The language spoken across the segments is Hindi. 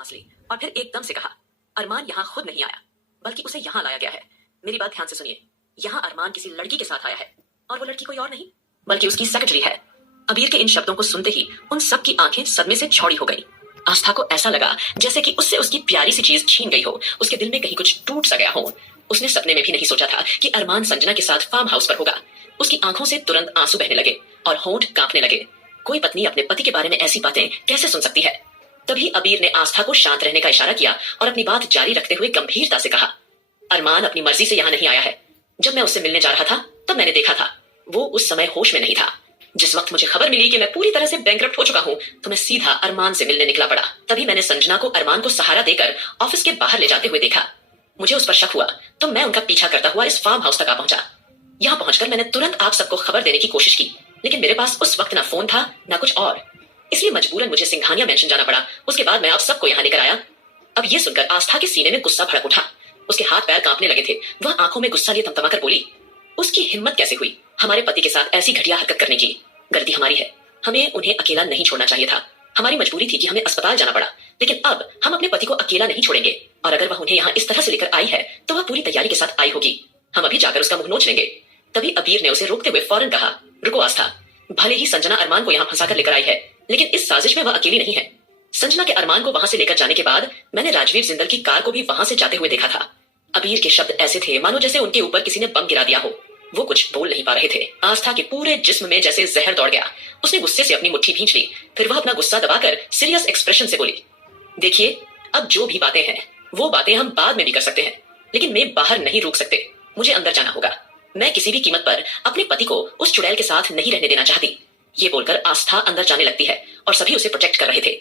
सांस ली और फिर एकदम से कहा, अरमान यहाँ खुद नहीं आया बल्कि उसे यहाँ लाया गया है। मेरी बात ध्यान से सुनिए, यहाँ अरमान किसी लड़की के साथ आया है और वो लड़की कोई और नहीं बल्कि उसकी सेक्रेटरी है। अबीर के इन शब्दों को सुनते ही उन सब की आंखें सदमे से चौड़ी हो गई। आस्था को ऐसा लगा जैसे कि उससे उसकी प्यारी सी चीज छीन गई हो, उसके दिल में कहीं कुछ टूट सा गया हो। उसने सपने में भी नहीं सोचा था कि अरमान संजना के साथ फार्म हाउस पर होगा। उसकी आंखों से तुरंत आंसू बहने लगे और होंठ कांपने लगे। कोई पत्नी अपने पति के बारे में ऐसी बातें कैसे सुन सकती है? तभी अबीर ने आस्था को शांत रहने का इशारा किया और अपनी बात जारी रखते हुए गंभीरता से कहा, अरमान अपनी मर्जी से यहाँ नहीं आया है। जब मैं उससे मिलने जा रहा था तब मैंने देखा था, वो उस समय होश में नहीं था। जिस वक्त मुझे खबर मिली कि मैं पूरी तरह से बैंकरप्ट हो चुका हूँ तो मैं सीधा अरमान से मिलने निकला पड़ा। तभी मैंने संजना को अरमान को सहारा देकर ऑफिस के बाहर ले जाते हुए देखा। मुझे उस पर शक हुआ तो मैं उनका पीछा करता हुआ इस फार्म हाउस तक आ पहुंचा। यहाँ पहुंचकर मैंने तुरंत आप सबको खबर देने की कोशिश की, लेकिन मेरे पास उस वक्त ना फोन था ना कुछ और, इसलिए मजबूरन मुझे सिंघानिया मेंशन जाना पड़ा। उसके बाद मैं आप सबको यहाँ लेकर आया। अब ये सुनकर आस्था के सीने में गुस्सा भड़क उठा। उसके हाथ पैर कांपने लगे थे। वह आंखों में गुस्सा लिए तमतमा कर बोली, उसकी हिम्मत कैसे हुई हमारे पति के साथ ऐसी घटिया हरकत करने की? गलती हमारी है, हमें उन्हें अकेला नहीं छोड़ना चाहिए था। हमारी मजबूरी थी कि हमें अस्पताल जाना पड़ा, लेकिन अब हम अपने पति को अकेला नहीं छोड़ेंगे और अगर वह उन्हें यहाँ इस तरह से लेकर आई है तो वह पूरी तैयारी के साथ आई होगी। हम अभी जाकर उसका मुंह नोच लेंगे। तभी अबीर ने उसे रोकते हुए फौरन कहा, रुको आस्था, भले ही संजना अरमान को यहाँ फंसाकर लेकर आई है, लेकिन इस साजिश में वह अकेली नहीं है। संजना के अरमान को वहां से लेकर जाने के बाद मैंने राजवीर जिंदल की कार को भी वहां से जाते हुए देखा था। अबीर के शब्द ऐसे थे मानो जैसे उनके ऊपर किसी ने बम गिरा दिया हो। वो कुछ बोल नहीं पा रहे थे। आस्था के पूरे जिस्म में जैसे जहर दौड़ गया। उसने गुस्से से अपनी मुट्ठी भींच ली, फिर वह अपना गुस्सा दबाकर सीरियस एक्सप्रेशन से बोली, देखिए, अब जो भी बातें हैं वो बातें हम बाद में भी कर सकते हैं, लेकिन मैं बाहर नहीं रोक सकते। मुझे अंदर जाना होगा। मैं किसी भी कीमत पर अपने पति को उस चुड़ैल के साथ नहीं रहने देना चाहती। ये बोलकर आस्था अंदर जाने लगती है और सभी उसे प्रोटेक्ट कर रहे थे।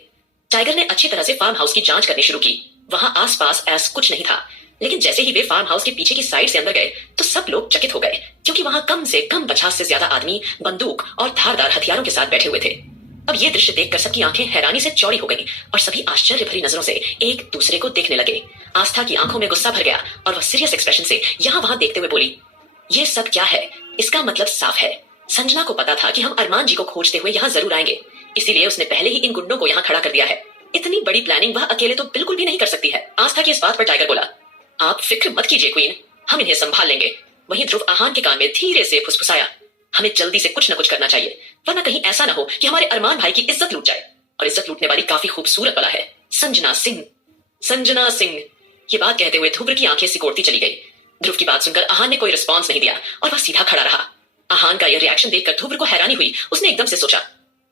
टाइगर ने अच्छी तरह से फार्म हाउस की जांच करनी शुरू की। वहां आसपास ऐसा कुछ नहीं था, लेकिन जैसे ही वे फार्म हाउस के पीछे की साइड से अंदर गए तो सब लोग चकित हो गए, क्योंकि वहां कम से कम 50 से ज्यादा आदमी बंदूक और धारदार हथियारों के साथ बैठे हुए थे। अब ये दृश्य देखकर सबकी आंखें हैरानी से चौड़ी हो गईं और सभी आश्चर्य भरी नजरों से एक दूसरे को देखने लगे। आस्था की आंखों में गुस्सा भर गया और वह सीरियस एक्सप्रेशन से यहाँ वहां देखते हुए बोली, ये सब क्या है? इसका मतलब साफ है, संजना को पता था कि हम अरमान जी को खोजते हुए यहाँ जरूर आएंगे, इसीलिए उसने पहले ही इन गुंडों को यहाँ खड़ा कर दिया है। इतनी बड़ी प्लानिंग वह अकेले तो बिल्कुल भी नहीं कर सकती है। आस्था की इस बात पर टाइगर बोला, आप फिक्र मत कीजिए क्वीन, हम इन्हें संभाल लेंगे। वहीं ध्रुव आहान के कान में धीरे से फुसफुसाया, हमें जल्दी से कुछ न कुछ करना चाहिए, वरना कहीं ऐसा ना हो कि हमारे अरमान भाई की इज्जत लूट जाए। और इज्जत लूटने वाली काफी खूबसूरत वाला है, संजना सिंह। संजना सिंह, ये बात कहते हुए ध्रुव की आंखें सिकोड़ती चली गई। ध्रुव की बात सुनकर आहान ने कोई रिस्पॉन्स नहीं दिया और वह सीधा खड़ा रहा। आहान का यह रिएक्शन देखकर ध्रुव को हैरानी हुई। उसने एकदम से सोचा,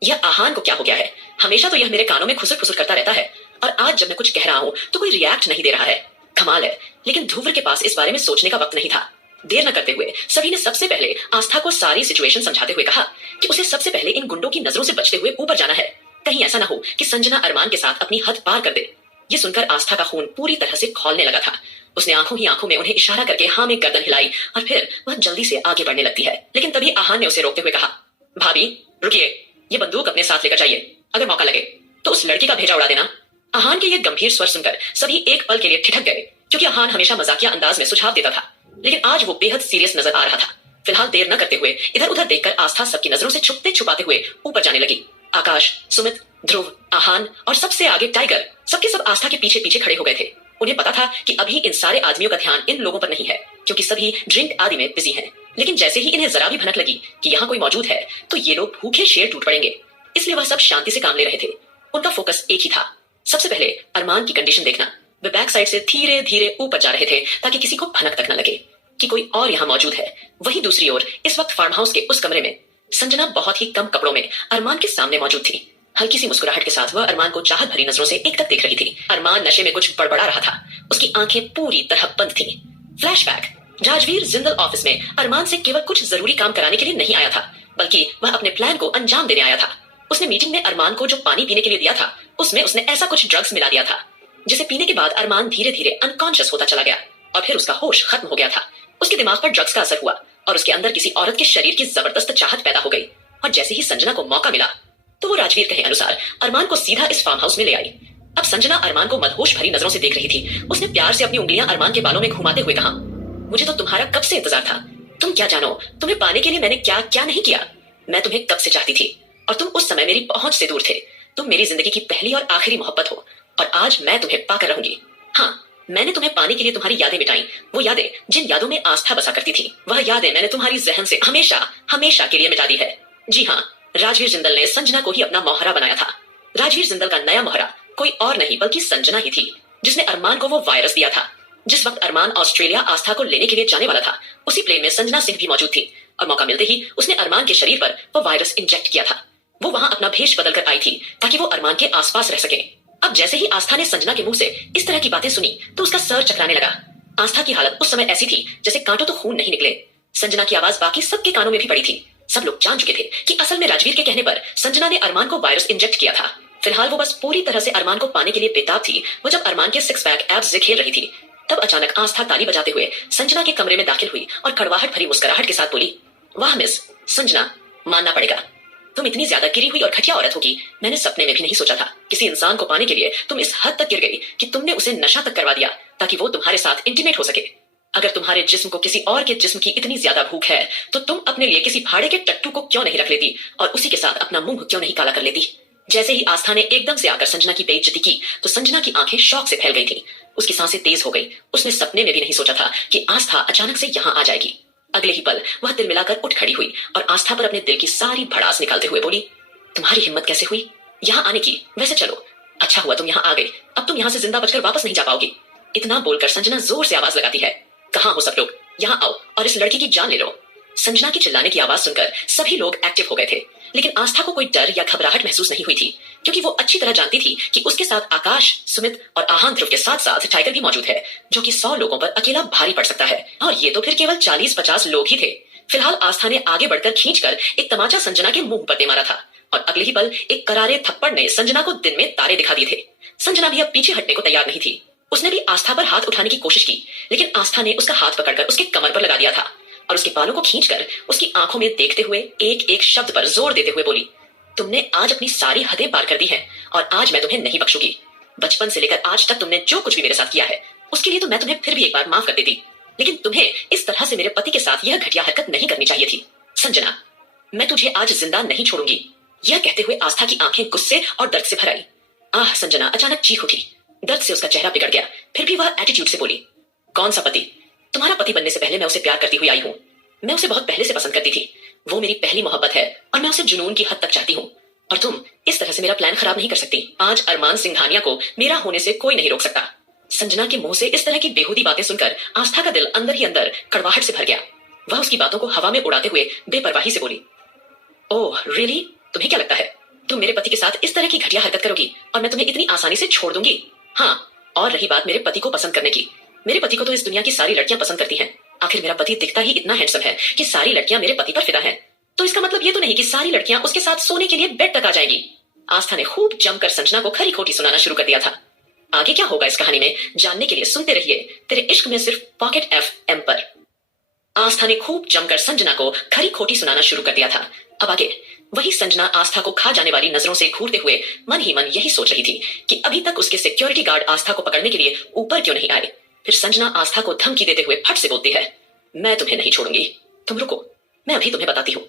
यह आहान को क्या हो गया है? हमेशा तो यह मेरे कानों में खुसर खुसर करता रहता है और आज जब मैं कुछ कह रहा हूं तो कोई रिएक्ट नहीं दे रहा है। कमाल है। लेकिन ध्रुव के पास इस बारे में सोचने का वक्त नहीं था। देर न करते हुए सभी ने सबसे पहले आस्था को सारी सिचुएशन समझाते हुए कहा कि उसे सबसे पहले इन गुंडों की नजरों से बचते हुए ऊपर जाना है। कहीं ऐसा ना हो कि संजना अरमान के साथ अपनी हद पार कर दे। ये सुनकर आस्था का खून पूरी तरह से खौलने लगा था। उसने आंखों ही आंखों में उन्हें इशारा करके हाँ में गर्दन हिलाई और फिर वह जल्दी से आगे बढ़ने लगती है। लेकिन तभी आहान ने उसे रोकते हुए कहा, भाभी रुकिए, ये बंदूक अपने साथ लेकर जाइए, अगर मौका लगे तो उस लड़की का भेजा उड़ा देना। आहान के ये गंभीर स्वर सुनकर सभी एक पल के लिए ठिठक गए, क्योंकि आहान हमेशा मजाकिया अंदाज में सुझाव देता था, लेकिन आज वो बेहद सीरियस नजर आ रहा था। फिलहाल देर न करते हुए इधर उधर देखकर आस्था सबकी नजरों से छुपते छुपाते हुए ऊपर जाने लगी। आकाश, सुमित, ध्रुव, आहान और सबसे आगे टाइगर, सबके सब आस्था के पीछे पीछे खड़े हो गए थे। उन्हें पता था कि अभी इन सारे आदमियों का ध्यान इन लोगों पर नहीं है, क्योंकि सभी ड्रिंक आदि में बिजी हैं। लेकिन जैसे ही इन्हें जरा भी भनक लगी कि यहाँ कोई मौजूद है तो ये लोग भूखे शेर टूट पड़ेंगे, इसलिए वह सब शांति से काम ले रहे थे। उनका फोकस एक ही था, सबसे पहले अरमान की कंडीशन देखना। वे बैक साइड से धीरे धीरे ऊपर जा रहे थे ताकि किसी को भनक तक न लगे कि कोई और यहाँ मौजूद है। वहीं दूसरी ओर इस वक्त फार्म हाउस के उस कमरे में संजना बहुत ही कम कपड़ों में अरमान के सामने मौजूद थी। हल्की सी मुस्कुराहट के साथ वह अरमान को चाहत भरी नजरों से एकटक देख रही थी। अरमान नशे में कुछ बड़बड़ा रहा था, उसकी आंखें पूरी तरह बंद थीं। फ्लैशबैक, राजवीर जिंदल ऑफिस में अरमान से केवल कुछ जरूरी काम कराने के लिए नहीं आया था, बल्कि वह अपने प्लान को अंजाम देने आया था। उसने मीटिंग में अरमान को जो पानी पीने के लिए दिया था उसमें उसने ऐसा कुछ ड्रग्स मिला दिया था जिसे पीने के बाद अरमान धीरे धीरे अनकॉन्शियस होता चला गया और फिर उसका होश खत्म हो गया था। उसके दिमाग पर ड्रग्स का असर हुआ और उसके अंदर किसी औरत के शरीर की जबरदस्त चाहत पैदा हो गई। और जैसे ही संजना को मौका मिला तो वो राजवीर कहे अनुसार अरमान को सीधा इस फार्म हाउस में ले आई। अब संजना अरमान को मदहोश भरी नजरों से देख रही थी। उसने प्यार से अपनी उंगलियां अरमान के बालों में घुमाते हुए कहा, मुझे तो तुम्हारा कब से इंतजार था। तुम क्या जानो तुम्हें पाने के लिए मैंने क्या क्या नहीं किया। मैं तुम्हें कब से चाहती थी और तुम उस समय मेरी पहुंच से दूर थे। तुम मेरी जिंदगी की पहली और आखिरी मोहब्बत हो। और आज मैं तुम्हें पाकर रहूंगी। हाँ, मैंने तुम्हें पाने के लिए तुम्हारी यादें मिटाई, वो यादें जिन यादों में आस्था बसा करती थी, वह यादें मैंने तुम्हारी जहन से हमेशा हमेशा के लिए मिटा दी है। जी हाँ, राजवीर जिंदल ने संजना को ही अपना मोहरा बनाया था। राजवीर जिंदल का नया मोहरा कोई और नहीं बल्कि संजना ही थी, जिसने अरमान को वो वायरस दिया था। जिस वक्त अरमान ऑस्ट्रेलिया आस्था को लेने के लिए जाने वाला था, उसी प्लेन में संजना सिंह भी मौजूद थी और मौका मिलते ही उसने अरमान के शरीर पर वो वायरस इंजेक्ट किया था। वो वहां अपना भेष बदल कर आई थी ताकि वो अरमान के आसपास रह सके। अब जैसे ही आस्था ने संजना के मुंह से इस तरह की बातें सुनी तो उसका सर चकराने लगा। आस्था की हालत उस समय ऐसी थी जैसे कांटों तो खून नहीं निकले। संजना की आवाज बाकी सबके कानों में भी पड़ी थी। सब लोग जान चुके थे कि असल में राजवीर के कहने पर संजना ने अरमान को वायरस इंजेक्ट किया था। फिलहाल वो बस पूरी तरह से अरमान को पाने के लिए बेताब थी। वो जब अरमान के सिक्स पैक एब्स से खेल रही थी, तब अचानक आस्था ताली बजाते हुए संजना के कमरे में दाखिल हुई और कड़वाहट भरी मुस्कुराहट के साथ बोली, वाह मिस संजना, मानना पड़ेगा तुम इतनी ज्यादा गिरी हुई और घटिया औरत होगी, मैंने सपने में भी नहीं सोचा था। किसी इंसान को पाने के लिए तुम इस हद तक गिर गई कि तुमने उसे नशा तक करवा दिया ताकि वो तुम्हारे साथ इंटीमेट हो सके। अगर तुम्हारे जिस्म को किसी और के जिस्म की इतनी ज्यादा भूख है तो तुम अपने लिए किसी भाड़े के टट्टू को क्यों नहीं रख लेती और उसी के साथ अपना मुंह क्यों नहीं काला कर लेती। जैसे ही आस्था ने एकदम से आकर संजना की बेइज्जती की तो संजना की आंखें शौक से फैल गई थी। उसकी सांसें तेज हो गई। उसने सपने में भी नहीं सोचा था कि आस्था अचानक से यहाँ आ जाएगी। अगले ही पल वह दिल मिलाकर उठ खड़ी हुई और आस्था पर अपने दिल की सारी भड़ास निकालते हुए बोली, तुम्हारी हिम्मत कैसे हुई यहाँ आने की? वैसे चलो, अच्छा हुआ तुम यहाँ आ गई, अब तुम यहाँ से जिंदा बचकर वापस नहीं जा पाओगी। इतना बोलकर संजना जोर से आवाज लगाती है, कहाँ हो सब लोग, यहाँ आओ और इस लड़की की जान ले लो। संजना की चिल्लाने की आवाज सुनकर सभी लोग एक्टिव हो गए थे, लेकिन आस्था को कोई डर या घबराहट महसूस नहीं हुई थी, क्योंकि वो अच्छी तरह जानती थी कि उसके साथ आकाश, सुमित और आहान ध्रुव के साथ साथ टाइगर भी मौजूद है, जो कि 100 लोगों पर अकेला भारी पड़ सकता है। और ये तो फिर केवल 40-50 लोग ही थे। फिलहाल आस्था ने आगे बढ़कर खींचकर एक तमाचा संजना के मुंह पर दे मारा था और अगले ही पल एक करारे थप्पड़ ने संजना को दिन में तारे दिखा दिए थे। संजना भी अब पीछे हटने को तैयार नहीं थी। उसने भी आस्था पर हाथ उठाने की कोशिश की, लेकिन आस्था ने उसका हाथ पकड़कर उसके कमर पर लगा दिया था और उसके बालों को खींचकर उसकी आंखों में देखते हुए एक एक शब्द पर जोर देते हुए बोली, तुमने आज अपनी सारी हदें पार कर दी हैं और आज मैं तुम्हें नहीं बख्शूंगी। बचपन से लेकर आज तक तुमने जो कुछ भी मेरे साथ किया है उसके लिए तो मैं तुम्हें फिर भी एक बार माफ कर देती, लेकिन तुम्हें इस तरह से मेरे पति के साथ यह घटिया हरकत नहीं करनी चाहिए थी। संजना, मैं तुझे आज जिंदा नहीं छोड़ूंगी। यह कहते हुए आस्था की आंखें गुस्से और दर्द से भर आई। आह, संजना अचानक चीख उठी। दर्द से उसका चेहरा बिगड़ गया। फिर भी वह एटीट्यूड से बोली, कौन सा पति? तुम्हारा पति बनने से पहले मैं उसे प्यार करती हुई आई हूँ। मैं उसे बहुत पहले से पसंद करती थी। वो मेरी पहली मोहब्बत है और मैं उसे जुनून की हद तक चाहती हूँ और तुम इस तरह से मेरा प्लान खराब नहीं कर सकती। आज अरमान सिंघानिया को मेरा होने से कोई नहीं रोक सकता। संजना के मुंह से इस तरह की बेहूदी बातें सुनकर आस्था का दिल अंदर ही अंदर कड़वाहट से भर गया। वह उसकी बातों को हवा में उड़ाते हुए बेपरवाही से बोली, ओह रियली? तुम्हें क्या लगता है तुम मेरे पति के साथ इस तरह की घटिया हरकत करोगी और मैं तुम्हें इतनी आसानी से छोड़ दूंगी? हाँ, और रही बात मेरे पति को पसंद करने की, मेरे पति को तो इस दुनिया की सारी लड़कियां पसंद करती हैं। आखिर मेरा पति दिखता ही इतना हैंडसम है कि सारी लड़कियां मेरे पति पर फिदा हैं। तो इसका मतलब ये तो नहीं कि सारी लड़कियां उसके साथ सोने के लिए बेड तक आ जाएंगी। आस्था ने खूब जमकर संजना को खरी खोटी सुनाना शुरू कर दिया था। आगे क्या होगा इस कहानी में जानने के लिए सुनते रहिए तेरे इश्क में सिर्फ पॉकेट FM पर। आस्था ने खूब जमकर संजना को खरी खोटी सुनाना शुरू कर दिया था। अब आगे वही संजना आस्था को खा जाने वाली नजरों से घूरते हुए मन ही मन यही सोच रही थी कि अभी तक उसके सिक्योरिटी गार्ड आस्था को पकड़ने के लिए ऊपर क्यों नहीं आए। फिर संजना आस्था को धमकी देते हुए फट से बोलती है, मैं तुम्हें नहीं छोड़ूंगी, तुम रुको, मैं अभी तुम्हें बताती हूँ।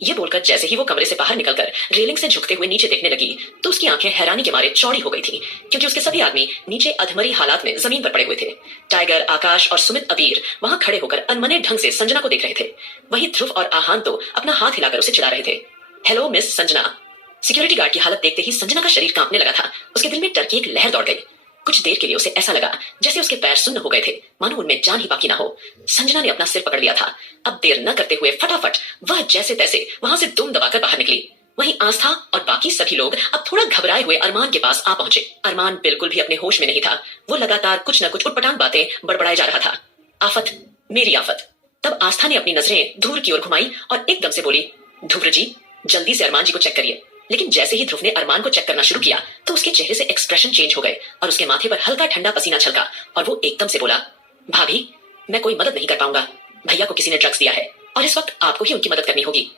ये बोलकर जैसे ही वो कमरे से बाहर निकलकर रेलिंग से झुकते हुए नीचे देखने लगी तो उसकी आंखें हैरानी के मारे चौड़ी हो गई थी, क्योंकि उसके सभी आदमी नीचे अधमरी हालात में जमीन पर पड़े हुए थे। टाइगर, आकाश और सुमित अबीर वहां खड़े होकर अनमने ढंग से संजना को देख रहे थे। वहीं ध्रुव और आहान तो अपना हाथ हिलाकर उसे चिढ़ा रहे थे। Hello miss Sanjana. Security guard की हालत देखते ही संजना का शरीर कांपने लगा था। उसके दिल में डर की एक लहर दौड़ गई। कुछ देर के लिए उसे ऐसा लगा जैसे उसके पैर सुन्न हो गए थे, मानो उनमें जान ही बाकी ना हो। संजना ने अपना सिर पकड़ लिया था। अब देर न करते हुए फटाफट वह जैसे तैसे वहां से दुम दबाकर बाहर निकली। वहीं आस्था और बाकी सभी लोग अब थोड़ा घबराए हुए अरमान के पास आ पहुंचे। अरमान बिल्कुल भी अपने होश में नहीं था। वो लगातार कुछ न कुछ उटपटांग बातें बड़बड़ाए जा रहा था। आफत, मेरी आफत। तब आस्था ने अपनी नजरें धूर की ओर घुमाई और एकदम से बोली, ध्रुव जी जल्दी से अरमान जी को चेक करिए। लेकिन जैसे ही ध्रुव ने अरमान को चेक करना शुरू किया तो उसके चेहरे से एक्सप्रेशन चेंज हो गए और उसके माथे पर हल्का ठंडा पसीना छलका और वो एकदम से बोला, भाभी मैं कोई मदद नहीं कर पाऊंगा। भैया को किसी ने ड्रग्स दिया है और इस वक्त आपको ही उनकी मदद करनी होगी।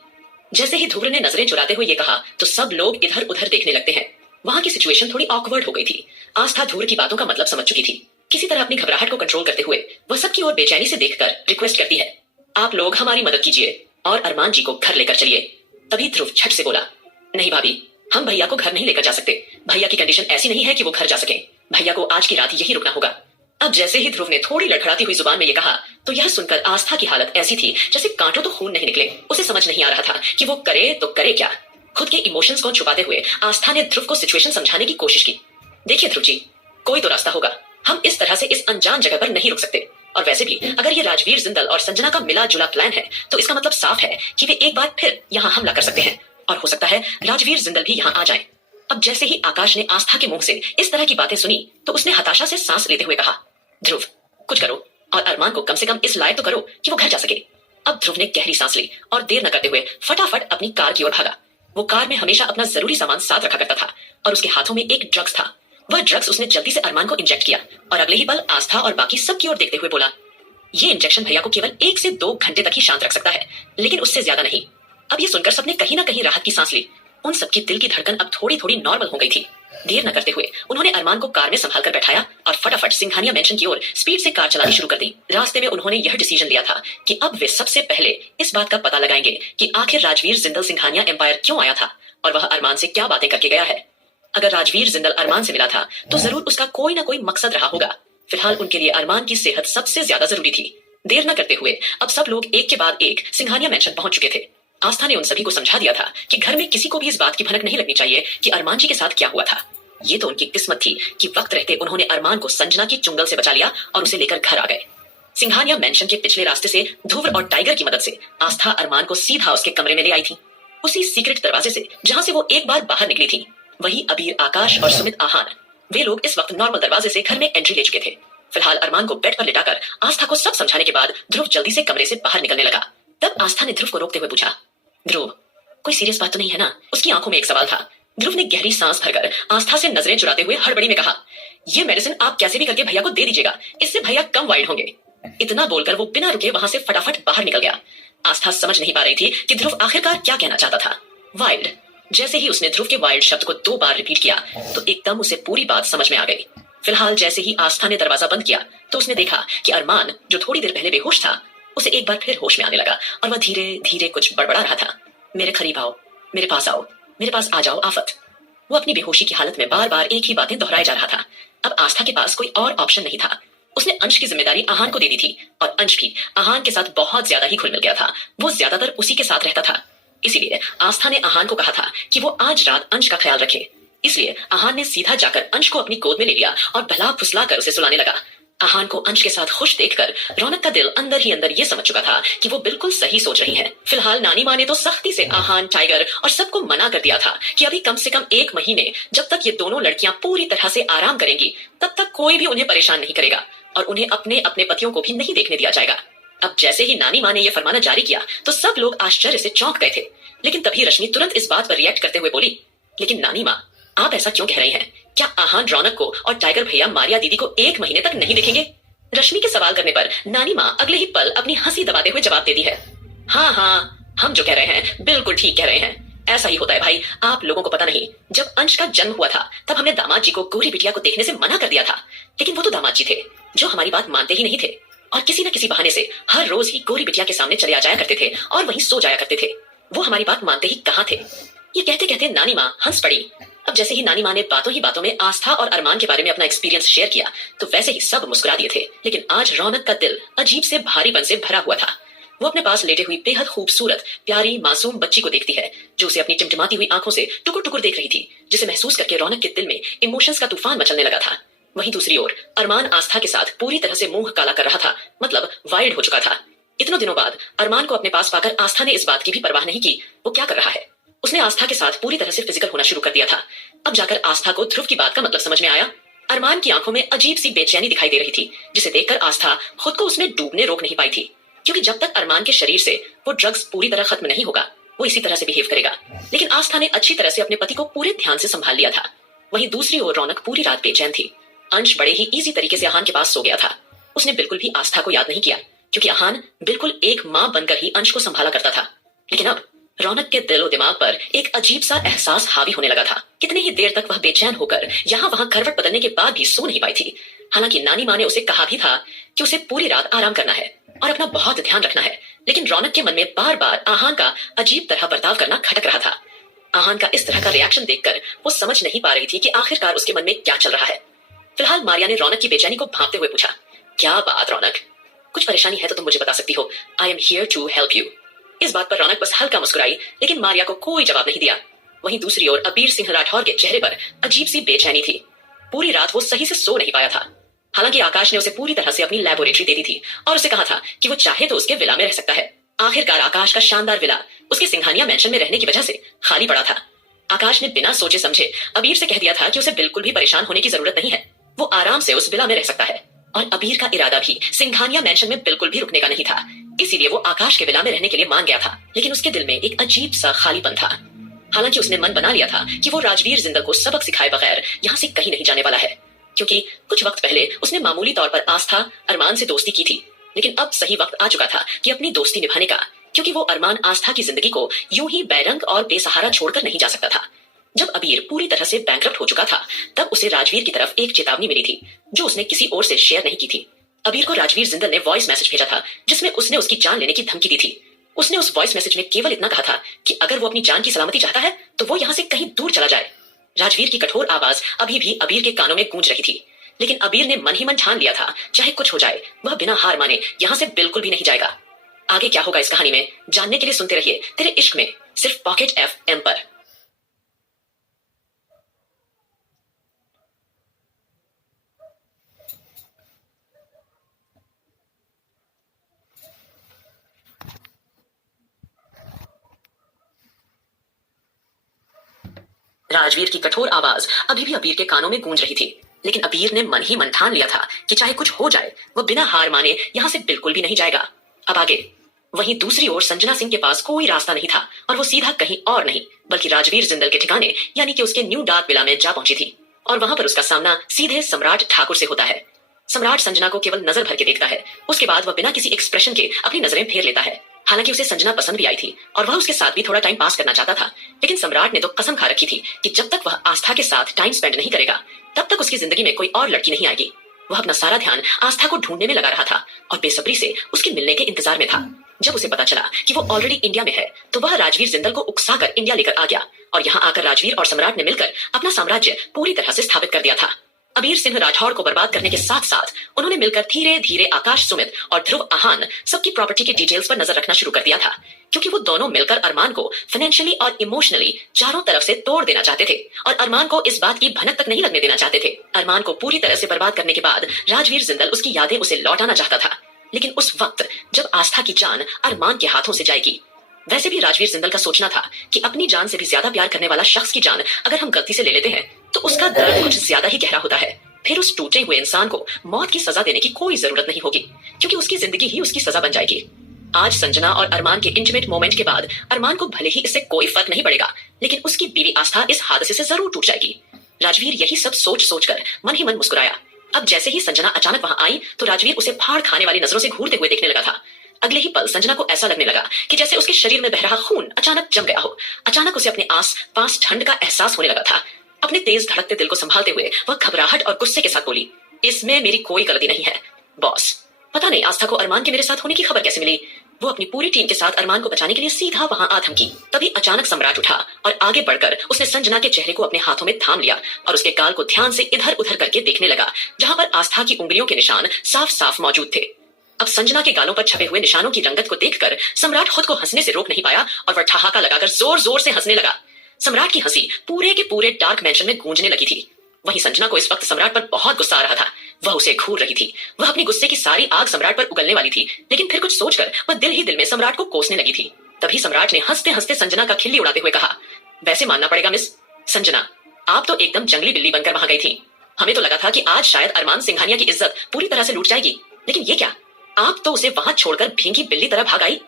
जैसे ही ध्रुव ने नजरें चुराते हुए ये कहा तो सब लोग इधर उधर देखने लगते हैं। वहां की सिचुएशन थोड़ी ऑकवर्ड हो गई थी। आस्था ध्रुव की बातों का मतलब समझ चुकी थी। किसी तरह अपनी घबराहट को कंट्रोल करते हुए वह सबकी ओर बेचैनी से देखकर रिक्वेस्ट करती है, आप लोग हमारी मदद कीजिए और अरमान जी को घर लेकर चलिए। तभी ध्रुव झट से बोला, नहीं भाभी, हम भैया को घर नहीं लेकर जा सकते। भैया की कंडीशन ऐसी नहीं है कि वो घर जा सके। भैया को आज की रात यही रुकना होगा। अब जैसे ही ध्रुव ने थोड़ी लड़खड़ाती हुई जुबान में ये कहा तो यह सुनकर आस्था की हालत ऐसी थी जैसे कांटों तो खून नहीं निकले। उसे समझ नहीं आ रहा था कि वो करे तो करे क्या। खुद के इमोशंस को छुपाते हुए आस्था ने ध्रुव को सिचुएशन समझाने की कोशिश की। देखिए ध्रुव जी, कोई तो रास्ता होगा। हम इस तरह से इस अनजान जगह पर नहीं रुक सकते। और वैसे भी अगर ये राजवीर जिंदल और संजना का मिला जुला प्लान है तो इसका मतलब साफ है कि वे एक बार फिर यहाँ हमला कर सकते हैं और हो सकता है राजवीर जिंदल भी यहाँ आ जाए। अब जैसे ही आकाश ने आस्था के मुंह से इस तरह की बातें सुनी तो उसने हताशा से सांस लेते हुए कहा, ध्रुव कुछ करो और अरमान को कम से कम इस लायक तो करो कि वो घर जा सके। अब ध्रुव ने गहरी सांस ली और देर न करते हुए फटाफट अपनी कार की ओर भागा। वो कार में हमेशा अपना जरूरी सामान साथ रखा करता था और उसके हाथों में एक ड्रग्स था। वह ड्रग्स उसने जल्दी से अरमान को इंजेक्ट किया और अगले ही पल आस्था और बाकी सब की ओर देखते हुए बोला, ये इंजेक्शन भैया को केवल 1 से 2 घंटे तक ही शांत रख सकता है, लेकिन उससे ज्यादा नहीं। अब ये सुनकर सबने कहीं ना कहीं राहत की सांस ली। उन सबकी दिल की धड़कन अब थोड़ी थोड़ी नॉर्मल हो गई थी। देर न करते हुए उन्होंने अरमान को कार में संभाल कर बैठाया और फटाफट सिंघानिया मेंशन की ओर स्पीड से कार चलानी शुरू कर दी। रास्ते में उन्होंने यह डिसीजन लिया था कि अब वे सबसे पहले इस बात का पता लगाएंगे कि आखिर राजवीर जिंदल सिंघानिया एम्पायर क्यों आया था और वह अरमान से क्या बातें करके गया है। अगर राजवीर जिंदल अरमान से मिला था तो जरूर उसका कोई ना कोई मकसद रहा होगा। फिलहाल उनके लिए अरमान की सेहत सबसे ज्यादा जरूरी थी। देर न करते हुए अब सब लोग एक के बाद एक सिंघानिया मेंशन पहुंच चुके थे। आस्था ने उन सभी को समझा दिया था कि घर में किसी को भी इस बात की भनक नहीं लगनी चाहिए कि अरमान जी के साथ क्या हुआ था। ये तो उनकी किस्मत थी कि वक्त रहते उन्होंने अरमान को संजना की चुंगल से बचा लिया और उसे लेकर घर आ गए। सिंघानिया मेंशन के पिछले रास्ते से ध्रुव और टाइगर की मदद से आस्था अरमान को सीधा उसके कमरे में ले आई थी, उसी सीक्रेट दरवाजे से जहां से वो एक बार बाहर निकली थी। वही अबीर, आकाश और सुमित आहान, वे लोग इस वक्त नॉर्मल दरवाजे से घर में एंट्री ले चुके थे। फिलहाल अरमान को बेड पर लिटाकर आस्था को सब समझाने के बाद ध्रुव जल्दी से कमरे से बाहर निकलने लगा। तब आस्था ने ध्रुव को रोकते हुए पूछा, ध्रुव कोई सीरियस बात तो नहीं है ना? उसकी आंखों में एक सवाल था। ध्रुव ने गहरी सांस भरकर आस्था से नजरें चुराते हुए हड़बड़ी में कहा, ये मेडिसिन आप कैसे भी करके भैया को दे दीजिएगा, इससे भैया कम वाइल्ड होंगे। इतना बोलकर वो बिना रुके वहां से फटाफट बाहर निकल गया। आस्था समझ नहीं पा रही थी कि ध्रुव आखिरकार क्या कहना चाहता था। वाइल्ड। जैसे ही उसने ध्रुव के वाइल्ड शब्द को 2 बार रिपीट किया तो एकदम उसे पूरी बात समझ में आ गई। फिलहाल जैसे ही आस्था ने दरवाजा बंद किया तो उसने देखा कि अरमान, जो थोड़ी देर पहले बेहोश था, उसे एक बार फिर होश में आने लगा और वह धीरे धीरे कुछ बड़बड़ा रहा था। मेरे करीब आओ, मेरे पास आओ, मेरे पास आ जाओ आफत। वो अपनी बेहोशी की हालत में बार बार एक ही बातें दोहराए जा रहा था। अब आस्था के पास कोई और ऑप्शन नहीं था। उसने अंश की जिम्मेदारी आहान को दे दी थी और अंश भी आहान के साथ बहुत ज्यादा ही घुल मिल गया था। वो ज्यादातर उसी के साथ रहता था। इसीलिए आस्था ने आहान को कहा था कि वो आज रात अंश का ख्याल रखे। इसलिए आहान ने सीधा जाकर अंश को अपनी गोद में ले लिया और भला फुसला कर उसे सुलाने लगा। आहान को अंश के साथ खुश देखकर रौनक का दिल अंदर ही अंदर ये समझ चुका था कि वो बिल्कुल सही सोच रही है। फिलहाल नानी माँ ने तो सख्ती से आहान, टाइगर और सबको मना कर दिया था कि अभी कम से कम 1 महीने जब तक ये दोनों लड़कियां पूरी तरह से आराम करेंगी तब तक कोई भी उन्हें परेशान नहीं करेगा और उन्हें अपने अपने पतियों को भी नहीं देखने दिया जाएगा। अब जैसे ही नानी माँ ने यह फरमाना जारी किया तो सब लोग आश्चर्य से चौंक गए थे। लेकिन तभी रश्मि तुरंत इस बात पर रिएक्ट करते हुए बोली, लेकिन नानी माँ, आप ऐसा क्यों कह रही हैं? क्या आहान रौनक को और टाइगर भैया मारिया दीदी को 1 महीने तक नहीं देखेंगे? रश्मि के सवाल करने पर नानी माँ अगले ही पल अपनी हंसी दबाते हुए जवाब देती है, हाँ हाँ, हम जो कह रहे हैं बिल्कुल ठीक कह रहे हैं। ऐसा ही होता है भाई, आप लोगों को पता नहीं, जब अंश का जन्म हुआ था तब हमने दामाद जी को गोरी बिटिया को देखने से मना कर दिया था। लेकिन वो तो दामाद जी थे जो हमारी बात मानते ही नहीं थे और किसी न किसी बहाने से हर रोज ही गोरी बिटिया के सामने चले आ जाया करते थे और वहीं सो जाया करते थे। वो हमारी बात मानते ही कहाँ थे। ये कहते कहते नानी माँ हंस पड़ी। अब जैसे ही नानी माँ ने बातों ही बातों में आस्था और अरमान के बारे में अपना एक्सपीरियंस शेयर किया तो वैसे ही सब मुस्कुरा दिए थे। लेकिन आज रौनक का दिल अजीब से भारीपन से भरा हुआ था। वो अपने पास लेटे हुई बेहद खूबसूरत प्यारी मासूम बच्ची को देखती है जो उसे अपनी टिमटिमाती हुई आंखों से टुकुर टुकुर देख रही थी, जिसे महसूस करके रौनक के दिल में इमोशंस का तूफान मचलने लगा था। वहीं दूसरी ओर अरमान आस्था के साथ पूरी तरह से मुंह काला कर रहा था, मतलब वाइल्ड हो चुका था। इतनों दिनों बाद अरमान को अपने पास पाकर आस्था ने इस बात की भी परवाह नहीं की वो क्या कर रहा है। उसने आस्था के साथ पूरी तरह से फिजिकल होना शुरू कर दिया था। अब जाकर आस्था को ध्रुव की बात का मतलब समझ में आया। अरमान की आंखों में अजीब सी बेचैनी दिखाई दे रही थी, जिसे देखकर आस्था खुद को उसमें डूबने रोक नहीं पाई थी, क्योंकि जब तक अरमान के शरीर से वो ड्रग्स पूरी तरह खत्म नहीं होगा वो इसी तरह से बिहेव करेगा। लेकिन आस्था ने अच्छी तरह से अपने पति को पूरे ध्यान से संभाल लिया था। वहीं दूसरी ओर रौनक पूरी रात बेचैन थी। अंश बड़े ही इजी तरीके से आहान के पास सो गया था। उसने बिल्कुल भी आस्था को याद नहीं किया, क्योंकि आहान बिल्कुल एक माँ बनकर ही अंश को संभाला करता था। लेकिन अब रौनक के दिल और दिमाग पर एक अजीब सा एहसास हावी होने लगा था। कितनी ही देर तक वह बेचैन होकर यहाँ वहां करवट बदलने के बाद भी सो नहीं पाई थी। हालांकि नानी माँ ने उसे कहा भी था कि उसे पूरी रात आराम करना है और अपना बहुत ध्यान रखना है, लेकिन रौनक के मन में बार बार आहान का अजीब तरह बर्ताव करना खटक रहा था। आहान का इस तरह का रिएक्शन देखकर वो समझ नहीं पा रही थी कि आखिरकार उसके मन में क्या चल रहा है। फिलहाल मारिया ने रौनक की बेचैनी को भांपते हुए पूछा, क्या बात रौनक, कुछ परेशानी है तो तुम मुझे बता सकती हो। I am here to help you. इस बात पर रौनक बस हल्का मुस्कुराई, लेकिन मारिया को कोई जवाब नहीं दिया। वहीं दूसरी ओर अबीर सिंह राठौर के चेहरे पर अजीब सी बेचैनी थी। पूरी रात वो सही से सो नहीं पाया था। हालांकि आकाश ने उसे पूरी तरह से अपनी लैबोरेटरी दे दी थी और उसे कहा था कि वो चाहे तो उसके विला में रह सकता है। आखिरकार आकाश का शानदार विला उसके सिंघानिया मैंशन में रहने की वजह से खाली पड़ा था। आकाश ने बिना सोचे समझे अबीर से कह दिया था कि उसे बिल्कुल भी परेशान होने की जरूरत नहीं है, वो आराम से उस विला में रह सकता है। और अबीर का इरादा भी सिंघानिया मैंशन में बिल्कुल भी रुकने का नहीं था, इसीलिए वो आकाश के विला में रहने के लिए मान गया था। लेकिन उसके दिल में एक अजीब सा खालीपन था। हालांकि उसने मन बना लिया था कि वो राजवीर जिंदल को सबक सिखाए बगैर यहाँ से कहीं नहीं जाने वाला है, क्योंकि कुछ वक्त पहले उसने मामूली तौर पर आस्था अरमान से दोस्ती की थी। लेकिन अब सही वक्त आ चुका था कि अपनी दोस्ती निभाने का, क्योंकि वो अरमान आस्था की जिंदगी को यूं ही बेरंग और बेसहारा छोड़कर नहीं जा सकता था। जब अबीर पूरी तरह से बैंकरप्ट हो चुका था, तब उसे राजवीर की तरफ एक चेतावनी मिली थी जो उसने किसी और से शेयर नहीं की थी। अबीर को राजवीर जिंदल ने वॉइस मैसेज भेजा था जिसमें उसने उसकी जान लेने की धमकी दी थी। उसने उस वॉइस मैसेज में केवल इतना कहा था कि अगर वो अपनी जान की सलामती चाहता है तो वो यहाँ से कहीं दूर चला जाए। राजवीर की कठोर आवाज अभी भी अबीर के कानों में गूंज रही थी, लेकिन अबीर ने मन ही मन ठान लिया था, चाहे कुछ हो जाए वह बिना हार माने यहाँ से बिल्कुल भी नहीं जाएगा। आगे क्या होगा इस कहानी में जानने के लिए सुनते रहिए तेरे इश्क में, सिर्फ पॉकेट FM पर। राजवीर की कठोर आवाज अभी भी अबीर के कानों में गूंज रही थी, लेकिन अबीर ने मन ही मन ठान लिया था कि चाहे कुछ हो जाए वह बिना हार माने यहाँ से बिल्कुल भी नहीं जाएगा। अब आगे वहीं दूसरी ओर संजना सिंह के पास कोई रास्ता नहीं था और वो सीधा कहीं और नहीं बल्कि राजवीर जिंदल के ठिकाने यानी कि उसके न्यू डार्क विला में जा पहुंची थी। और वहां पर उसका सामना सीधे सम्राट ठाकुर से होता है। सम्राट संजना को केवल नजर भर के देखता है, उसके बाद वह बिना किसी एक्सप्रेशन के अपनी नजरें फेर लेता है। हालांकि उसे संजना पसंद भी आई थी और वह उसके साथ भी थोड़ा टाइम पास करना चाहता था, लेकिन सम्राट ने तो कसम खा रखी थी कि जब तक वह आस्था के साथ टाइम स्पेंड नहीं करेगा तब तक उसकी जिंदगी में कोई और लड़की नहीं आएगी। वह अपना सारा ध्यान आस्था को ढूंढने में लगा रहा था और बेसब्री से उसके मिलने के इंतजार में था। जब उसे पता चला कि वो ऑलरेडी इंडिया में है तो वह राजवीर जिंदल को उकसाकर इंडिया लेकर आ गया और यहाँ आकर राजवीर और सम्राट ने मिलकर अपना साम्राज्य पूरी तरह से स्थापित कर दिया था। अबीर सिंह राठौर को बर्बाद करने के साथ साथ उन्होंने मिलकर धीरे धीरे आकाश सुमित और ध्रुव आहान सबकी प्रॉपर्टी के डिटेल्स पर नजर रखना शुरू कर दिया था, क्योंकि वो दोनों मिलकर अरमान को फाइनेंशियली और इमोशनली चारों तरफ से तोड़ देना चाहते थे और अरमान को इस बात की भनक तक नहीं लगने देना चाहते थे। अरमान को पूरी तरह से बर्बाद करने के बाद राजवीर जिंदल उसकी यादें उसे लौटाना चाहता था, लेकिन उस वक्त जब आस्था की जान अरमान के हाथों से जाएगी। वैसे भी राजवीर जिंदल का सोचना था कि अपनी जान से भी ज्यादा प्यार करने वाला शख्स की जान अगर हम गलती से ले लेते हैं तो उसका दर्द कुछ ज्यादा ही गहरा होता है। फिर उस टूटे हुए इंसान को मौत की सजा देने की कोई जरूरत नहीं होगी, क्योंकि उसकी जिंदगी ही उसकी सजा बन जाएगी। आज संजना और अरमान के इंटीमेट मोमेंट के बाद अरमान को भले ही इससे कोई फर्क नहीं पड़ेगा, लेकिन उसकी बीवी आस्था इस हादसे से जरूर टूट जाएगी। राजवीर यही सब सोच सोचकर मन ही मन मुस्कुराया। अब जैसे ही संजना अचानक वहां आई तो राजवीर उसे फाड़ खाने वाली नजरों से घूरते हुए देखने लगा था। अगले ही पल संजना को ऐसा लगने लगा कि जैसे उसके शरीर में बह रहा खून अचानक जम गया हो। अचानक उसे अपने आस पास ठंड का एहसास होने लगा था। अपने तेज धड़कते दिल को संभालते हुए वह घबराहट और गुस्से के साथ बोली, इसमें मेरी कोई गलती नहीं है बॉस। पता नहीं आस्था को अरमान के मेरे साथ होने की खबर कैसे मिली। वो अपनी पूरी टीम के साथ अरमान को बचाने के लिए सीधा वहां आ धमकी। तभी अचानक सम्राट उठा और आगे बढ़कर उसने संजना के चेहरे को अपने हाथों में थाम लिया और उसके गाल को ध्यान से इधर उधर करके देखने लगा, जहां पर आस्था की उंगलियों के निशान साफ साफ मौजूद थे। अब संजना के गालों पर छपे हुए निशानों की रंगत को देखकर सम्राट खुद को हंसने से रोक नहीं पाया और वह ठहाका लगाकर जोर जोर से हंसने लगा। सम्राट की हंसी पूरे के पूरे डार्क मैंशन में गूंजने लगी थी। वहीं संजना को इस वक्त सम्राट पर बहुत गुस्सा आ रहा था। वह उसे घूर रही थी। वह अपनी गुस्से की सारी आग सम्राट पर उगलने वाली थी, लेकिन फिर कुछ सोचकर वह दिल ही दिल में सम्राट को कोसने लगी थी। तभी सम्राट ने हंसते हंसते संजना का खिल्ली उड़ाते हुए कहा, वैसे मानना पड़ेगा मिस संजना, आप तो एकदम जंगली बिल्ली बनकर वहां गई थी। हमें तो लगा था कि आज शायद अरमान सिंघानिया की इज्जत पूरी तरह से लूट जाएगी, लेकिन ये क्या, आप तो उसे वहां छोड़कर भींगी बिल्ली तरह भाग आई।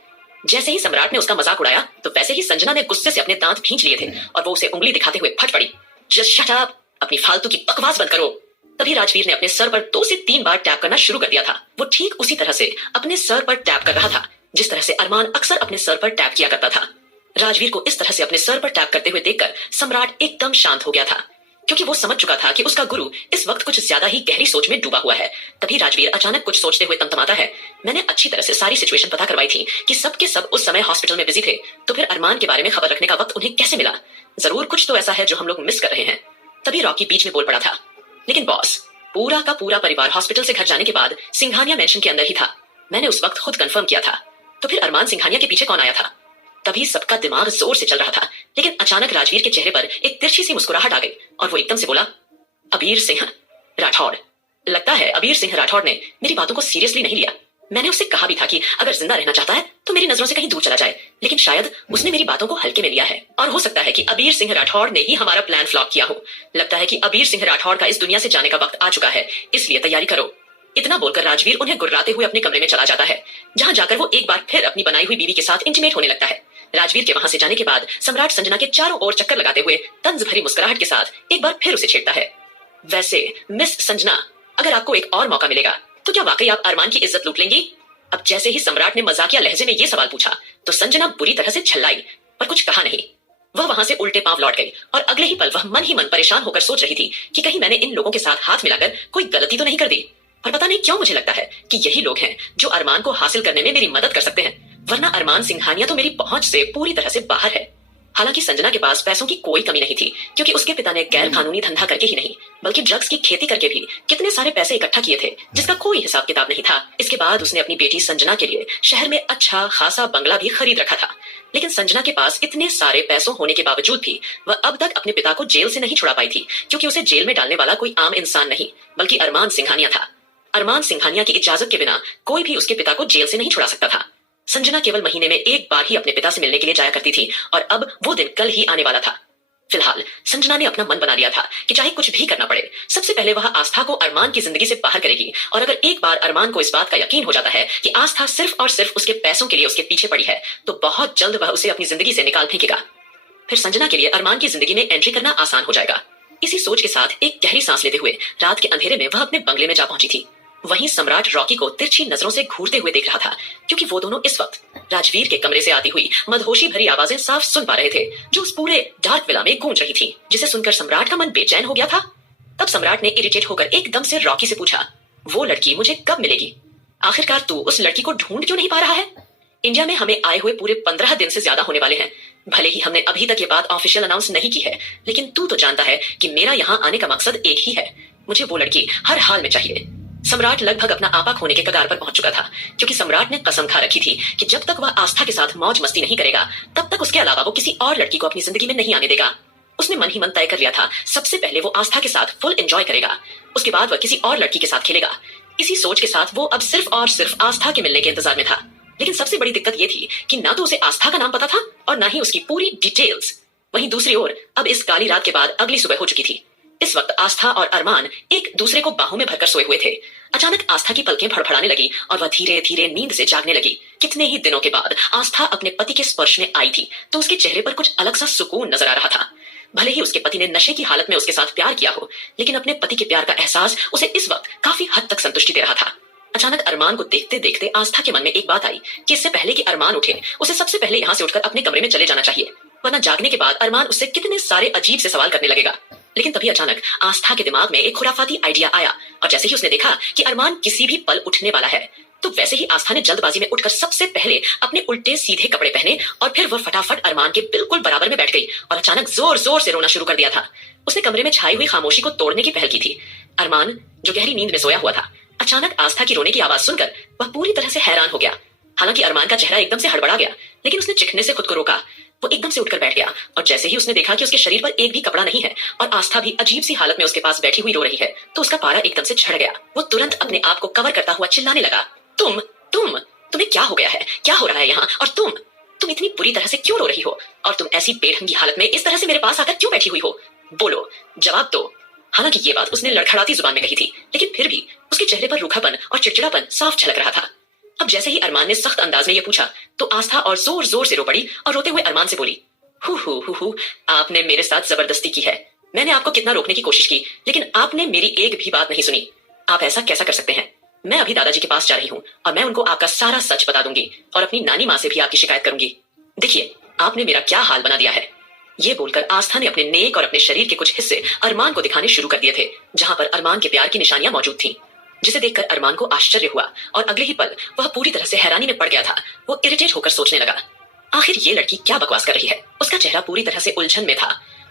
जैसे ही सम्राट ने उसका मजाक उड़ाया तो वैसे ही संजना ने गुस्से से अपने दांत भींच लिए थे और वो उसे उंगली दिखाते हुए फट पड़ी, जस्ट शट अप, अपनी फालतू की बकवास बंद करो। तभी राजवीर ने अपने सर पर 2 से 3 बार टैप करना शुरू कर दिया था। वो ठीक उसी तरह से अपने सर पर टैप कर रहा था जिस तरह से अरमान अक्सर अपने सर पर टैप किया करता था। राजवीर को इस तरह से अपने सर पर टैप करते हुए देखकर सम्राट एकदम शांत हो गया था, क्योंकि वो समझ चुका था कि उसका गुरु इस वक्त कुछ ज्यादा ही गहरी सोच में डूबा हुआ है। तभी राजवीर अचानक कुछ सोचते हुए तमतमाता है, मैंने अच्छी तरह से सारी सिचुएशन पता करवाई थी कि सब के सब उस समय हॉस्पिटल में बिजी थे, तो फिर अरमान के बारे में खबर रखने का वक्त उन्हें कैसे मिला। जरूर कुछ तो ऐसा है जो हम लोग मिस कर रहे हैं। तभी रॉकी बीच में बोल पड़ा था, लेकिन बॉस, पूरा का पूरा परिवार हॉस्पिटल से घर जाने के बाद सिंघानिया मेंशन के अंदर ही था। मैंने उस वक्त खुद कंफर्म किया था। तो फिर अरमान सिंघानिया के पीछे कौन आया था? तभी सबका दिमाग जोर से चल रहा था, लेकिन अचानक राजवीर के चेहरे पर एक तिरछी सी मुस्कुराहट आ गई और वो एकदम से बोला, अबीर सिंह राठौड़। लगता है अबीर सिंह राठौड़ ने मेरी बातों को सीरियसली नहीं लिया। मैंने उससे कहा भी था कि अगर जिंदा रहना चाहता है तो मेरी नजरों से कहीं दूर चला जाए, लेकिन शायद उसने मेरी बातों को हल्के में लिया है। और हो सकता है कि अबीर सिंह राठौड़ ने ही हमारा प्लान फ्लॉप किया हो। लगता है कि अबीर सिंह राठौड़ का इस दुनिया से जाने का वक्त आ चुका है, इसलिए तैयारी करो। इतना बोलकर राजवीर उन्हें गुर्राते हुए अपने कमरे में चला जाता है, जहां जाकर वो एक बार फिर अपनी बनाई हुई बीवी के साथ इंटीमेट होने लगता है। राजवीर के वहां से जाने के बाद सम्राट संजना के चारों ओर चक्कर लगाते हुए तंज भरी मुस्कुराहट के साथ एक बार फिर उसे छेड़ता है। वैसे मिस संजना, अगर आपको एक और मौका मिलेगा तो क्या वाकई आप अरमान की इज्जत लूट लेंगी? अब जैसे ही सम्राट ने मजाकिया लहजे में ये सवाल पूछा तो संजना बुरी तरह से झल्लाई, पर कुछ कहा नहीं। वह वहां से उल्टे पांव लौट गई और अगले ही पल वह मन ही मन परेशान होकर सोच रही थी कि कहीं मैंने इन लोगों के साथ हाथ मिलाकर कोई गलती तो नहीं कर दी। पर पता नहीं क्यों मुझे लगता है कि यही लोग हैं जो अरमान को हासिल करने में मेरी मदद कर सकते हैं, वरना अरमान सिंघानिया तो मेरी पहुंच से पूरी तरह से बाहर है। हालांकि संजना के पास पैसों की कोई कमी नहीं थी, क्योंकि उसके पिता ने गैर कानूनी धंधा करके ही नहीं बल्कि ड्रग्स की खेती करके भी कितने सारे पैसे इकट्ठा किए थे, जिसका कोई हिसाब किताब नहीं था। इसके बाद उसने अपनी बेटी संजना के लिए शहर में अच्छा खासा बंगला भी खरीद रखा था। लेकिन संजना के पास इतने सारे पैसों होने के बावजूद भी वह अब तक अपने पिता को जेल से नहीं छुड़ा पाई थी, क्योंकि उसे जेल में डालने वाला कोई आम इंसान नहीं बल्कि अरमान सिंघानिया था। अरमान सिंघानिया की इजाजत के बिना कोई भी उसके पिता को जेल से नहीं छुड़ा सकता था। संजना केवल महीने में एक बार ही अपने पिता से मिलने के लिए जाया करती थी और अब वो दिन कल ही आने वाला था। फिलहाल संजना ने अपना मन बना लिया था कि चाहे कुछ भी करना पड़े, सबसे पहले वह आस्था को अरमान की जिंदगी से बाहर करेगी। और अगर एक बार अरमान को इस बात का यकीन हो जाता है कि आस्था सिर्फ और सिर्फ उसके पैसों के लिए उसके पीछे पड़ी है, तो बहुत जल्द वह उसे अपनी जिंदगी से निकाल फेंकेगा। फिर संजना के लिए अरमान की जिंदगी में एंट्री करना आसान हो जाएगा। इसी सोच के साथ एक गहरी सांस लेते हुए रात के अंधेरे में वह अपने बंगले में जा पहुंची थी। वहीं सम्राट रॉकी को तिरछी नजरों से घूरते हुए देख रहा था, क्योंकि वो दोनों इस वक्त राजवीर के कमरे से आती हुई मदहोशी भरी आवाजें साफ सुन पा रहे थे, जो उस पूरे डार्क विला में गूंज रही थी, जिसे सुनकर सम्राट का मन बेचैन हो गया था। तब सम्राट ने इरिटेट होकर एकदम से रॉकी से पूछा, वो लड़की मुझे कब मिलेगी? आखिरकार तू उस लड़की को ढूंढ क्यों नहीं पा रहा है? इंडिया में हमें आए हुए पूरे 15 दिन से ज्यादा होने वाले हैं। भले ही हमने अभी तक ये बात ऑफिशियल अनाउंस नहीं की है, लेकिन तू तो जानता है कि मेरा यहाँ आने का मकसद एक ही है, मुझे वो लड़की हर हाल में चाहिए। सम्राट लगभग अपना आपा खोने के कगार पर पहुंच चुका था, क्योंकि सम्राट ने कसम खा रखी थी कि जब तक वह आस्था के साथ मौज मस्ती नहीं करेगा तब तक उसके अलावा वो किसी और लड़की को अपनी जिंदगी में नहीं आने देगा। उसने मन ही मन तय कर लिया था, सबसे पहले वो आस्था के साथ फुल एंजॉय करेगा, उसके बाद वह किसी और लड़की के साथ खेलेगा। इसी सोच के साथ वो अब सिर्फ और सिर्फ आस्था के मिलने के इंतजार में था। लेकिन सबसे बड़ी दिक्कत ये थी कि ना तो उसे आस्था का नाम पता था और ना ही उसकी पूरी डिटेल्स। वहीं दूसरी ओर अब इस काली रात के बाद अगली सुबह हो चुकी थी। इस वक्त आस्था और अरमान एक दूसरे को बाहों में भरकर सोए हुए थे। अचानक आस्था की पलकें फड़फड़ाने लगी और वह धीरे धीरे नींद से जागने लगी। कितने ही दिनों के बाद आस्था अपने पति के स्पर्श में आई थी, तो उसके चेहरे पर कुछ अलग सा सुकून नजर आ रहा था। भले ही उसके पति ने नशे की हालत में उसके साथ प्यार किया हो, लेकिन अपने पति के प्यार का एहसास उसे इस वक्त काफी हद तक संतुष्टि दे रहा था। अचानक अरमान को देखते देखते आस्था के मन में एक बात आई कि इससे पहले कि अरमान उठे, उसे सबसे पहले यहाँ से उठकर अपने कमरे में चले जाना चाहिए, वरना जागने के बाद अरमान उससे कितने सारे अजीब से सवाल करने लगेगा। लेकिन तभी अचानक आस्था के दिमाग में एक खुराफाती आइडिया आया, और जैसे ही उसने देखा कि अरमान किसी भी पल उठने वाला है, तो वैसे ही आस्था ने जल्दबाजी में उठकर सबसे पहले अपने उल्टे सीधे कपड़े पहने और फिर वह फटाफट अरमान के बिल्कुल बराबर में बैठ गई और अचानक जोर जोर से रोना शुरू कर दिया था। उसने कमरे में छाई हुई खामोशी को तोड़ने की पहल की थी। अरमान, जो गहरी नींद में सोया हुआ था, अचानक आस्था की रोने की आवाज सुनकर वह पूरी तरह से हैरान हो गया। हालांकि अरमान का चेहरा एकदम से हड़बड़ा गया, लेकिन उसने चिढ़ने से खुद को रोका। वो एकदम से उठकर बैठ गया और जैसे ही उसने देखा कि उसके शरीर पर एक भी कपड़ा नहीं है और आस्था भी अजीब सी हालत में उसके पास बैठी हुई रो रही है, तो उसका पारा एकदम से चढ़ गया। वो तुरंत अपने आप को कवर करता हुआ चिल्लाने लगा, तुम्हें क्या हो गया है? क्या हो रहा है यहाँ? और तुम इतनी बुरी तरह से क्यों रो रही हो? और तुम ऐसी बेढंगी हालत में इस तरह से मेरे पास आकर क्यों बैठी हुई हो? बोलो, जवाब दो। हालांकि ये बात उसने लड़खड़ाती जुबान में कही थी, लेकिन फिर भी उसके चेहरे पर रूखापन और चिड़चिड़ापन साफ झलक रहा था। अब जैसे ही अरमान ने सख्त अंदाज में यह पूछा, तो आस्था और जोर जोर से रो पड़ी और रोते हुए अरमान से बोली, हु, आपने मेरे साथ जबरदस्ती की है। मैंने आपको कितना रोकने की कोशिश की, लेकिन आपने मेरी एक भी बात नहीं सुनी। आप ऐसा कैसा कर सकते हैं? मैं अभी दादाजी के पास जा रही हूँ और मैं उनको आपका सारा सच बता दूंगी और अपनी नानी माँ से भी आपकी शिकायत करूंगी। देखिए, आपने मेरा क्या हाल बना दिया है। ये बोलकर आस्था ने अपने नेक और अपने शरीर के कुछ हिस्से अरमान को दिखाने शुरू कर दिए थे, जहां पर अरमान के प्यार की निशानियां मौजूद थीं, जिसे देखकर अरमान को आश्चर्य हुआ और अगले ही पल वह पूरी तरह से हैरानी में पड़ गया था। वो इरिटेट होकर सोचने लगा, आखिर ये लड़की क्या बकवास कर रही है? उसका चेहरा पूरी तरह से उलझन में था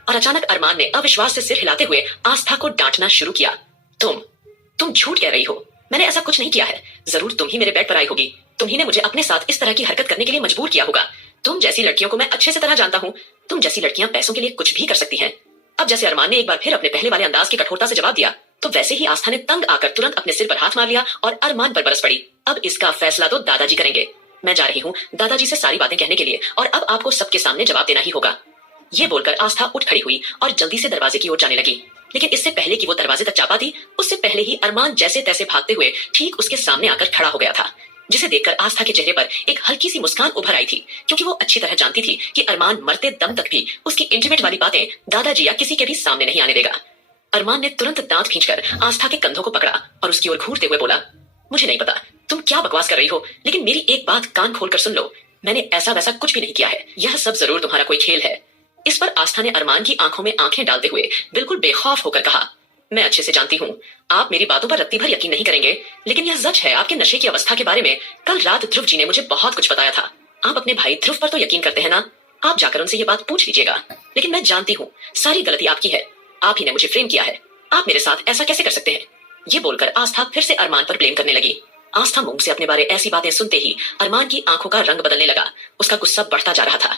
और अचानक अरमान ने अविश्वास से सिर हिलाते हुए आस्था को डांटना शुरू किया। तुम झूठ कह रही हो। मैंने ऐसा कुछ नहीं किया है। जरूर तुम ही मेरे बेड पर आई होगी। तुम ही ने मुझे अपने साथ इस तरह की हरकत करने के लिए मजबूर किया होगा। तुम जैसी लड़कियों को मैं अच्छे से तरह जानता हूँ। तुम जैसी लड़कियां पैसों के लिए कुछ भी कर सकती हैं। अब जैसे अरमान ने एक बार फिर अपने पहले वाले अंदाज की कठोरता से जवाब दिया, तो वैसे ही आस्था ने तंग आकर तुरंत अपने सिर पर हाथ मार लिया और अरमान पर बरस पड़ी। अब इसका फैसला तो दादाजी करेंगे। मैं जा रही हूँ दादाजी से सारी बातें कहने के लिए, और अब आपको सबके सामने जवाब देना ही होगा। ये बोलकर आस्था उठ खड़ी हुई और जल्दी से दरवाजे की ओर जाने लगी। लेकिन इससे पहले कि वो दरवाजे तक जा पाती, उससे पहले ही अरमान जैसे तैसे भागते हुए ठीक उसके सामने आकर खड़ा हो गया था, जिसे देखकर आस्था के चेहरे पर एक हल्की सी मुस्कान उभर आई थी, क्योंकि वो अच्छी तरह जानती थी कि अरमान मरते दम तक भी उसकी इंटीमेट वाली बातें दादाजी या किसी के भी सामने नहीं आने देगा। अरमान ने तुरंत दांत खींचकर आस्था के कंधों को पकड़ा और उसकी ओर घूरते हुए बोला, मुझे नहीं पता तुम क्या बकवास कर रही हो, लेकिन मेरी एक बात कान खोलकर सुन लो। मैंने ऐसा वैसा कुछ भी नहीं किया है। यह सब जरूर तुम्हारा कोई खेल है। इस पर आस्था ने अरमान की आंखों में आंखें डालते हुए बिल्कुल बेखौफ होकर कहा, मैं अच्छे से जानती हूँ आप मेरी बातों पर रत्ती भर यकीन नहीं करेंगे, लेकिन यह सच है आपके नशे की अवस्था के बारे में कल रात ध्रुव जी ने मुझे बहुत कुछ बताया था। आप अपने भाई ध्रुव पर तो यकीन करते हैं ना? आप जाकर उनसे ये बात पूछ लीजिएगा। लेकिन मैं जानती हूँ सारी गलती आपकी है। आप ही ने मुझे फ्रेम किया है। आप मेरे साथ ऐसा कैसे कर सकते हैं? ये बोलकर आस्था फिर से अरमान पर ब्लेम करने लगी। आस्था मुंह से अपने बारे ऐसी बातें सुनते ही अरमान की आंखों का रंग बदलने लगा। उसका गुस्सा बढ़ता जा रहा था।